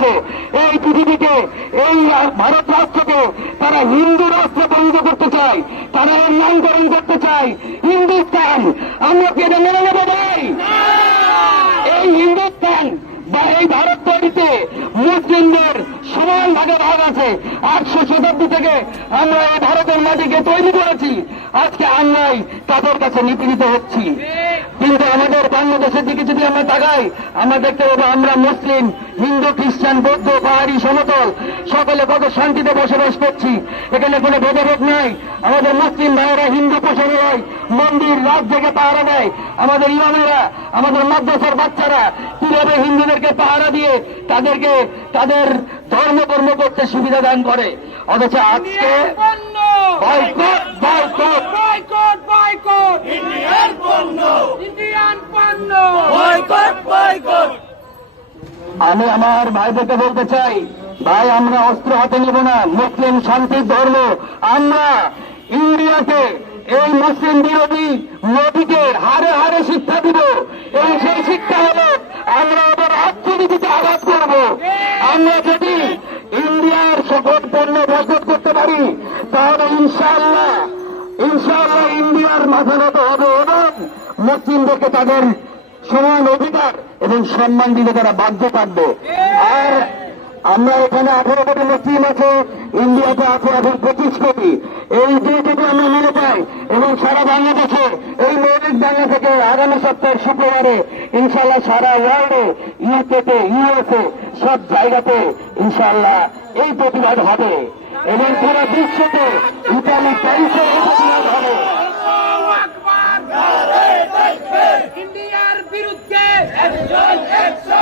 করেছে। এই পৃথিবীকে, এই ভারত রাষ্ট্রকে তারা হিন্দু রাষ্ট্রে পরিণত করতে চায়, তারা এর নামকরণ করতে চায় হিন্দুস্তান। আমরা কি এটা মেনে নেব ভাই? এই হিন্দুস্তান বা এই ভারত তৈরিতে মুসলিমদের সমান ভাগে ভাগ আছে। 800 শতাব্দী থেকে আমরা এই ভারতের মাটিকে তৈরি করেছি, আজকে আমরাই তাদের কাছে নিপীড়িত হচ্ছি। কিন্তু আমাদের বাংলাদেশের দিকে যদি আমরা তাকাই, আমরা দেখতে পাবো আমরা মুসলিম, হিন্দু, খ্রিস্টান, বৌদ্ধ, পাহাড়ি, সমতল সকলে কত শান্তিতে বসবাস করছি। এখানে কোনো ভেদাভেদ নাই। আমাদের মুসলিম ভাইয়েরা হিন্দু পোষণালয়, মন্দির, রাত জেগে পাহারা দেয়। আমাদের ইমামেরা, আমাদের মাদ্রাসার বাচ্চারা কিভাবে হিন্দুদেরকে পাহারা দিয়ে তাদেরকে তাদের ধর্মকর্ম করতে সুবিধা দান করে। অথচ আজকে বয়কট বয়কট বয়কট বয়কট ইন্ডিয়ার পণ্য ইন্ডিয়ান পণ্য বয়কট বয়কট। আমি আমার ভাইদেরকে বলতে চাই, ভাই আমরা অস্ত্র হাতে নেব না। মুসলিম শান্তির ধর্ম। আমরা ইন্ডিয়াকে এই মুসলিম বিরোধী মোদীকে হারে হারে শিক্ষা দিব এবং সেই শিক্ষা হলো আমরা আবার অর্থনীতিতে আঘাত করব। আমরা যদি ইন্ডিয়ার সকল পণ্য বয়কট করতে পারি তাহলে ইনশাআল্লাহ ইনশাআল্লাহ ইন্ডিয়ার মাথা নত হবে এবং মুসলিমদেরকে তাদের সমান অধিকার এবং সম্মান দিতে তারা বাধ্য থাকবে। আর আমরা এখানে 18 কোটি মুসলিম আছে, ইন্ডিয়াতে আছে এখন 25 কোটি। এই দুই যদি আমরা মেনে পাই এবং সারা বাংলাদেশে এই মৌলিক বাংলা থেকে আগামী সপ্তাহের শুক্রবারে ইনশাল্লাহ সারা ওয়ার্ল্ডে, ইউকেতে, ইউএসএ সব জায়গাতে ইনশাল্লাহ এই প্রতিবাদ হবে এবং পুরো বিশ্বতে ইতালি, প্যারিসে এই প্রতিবাদ হবে। ইন্ডিয়ার বিরুদ্ধে অ্যাকশন অ্যাকশন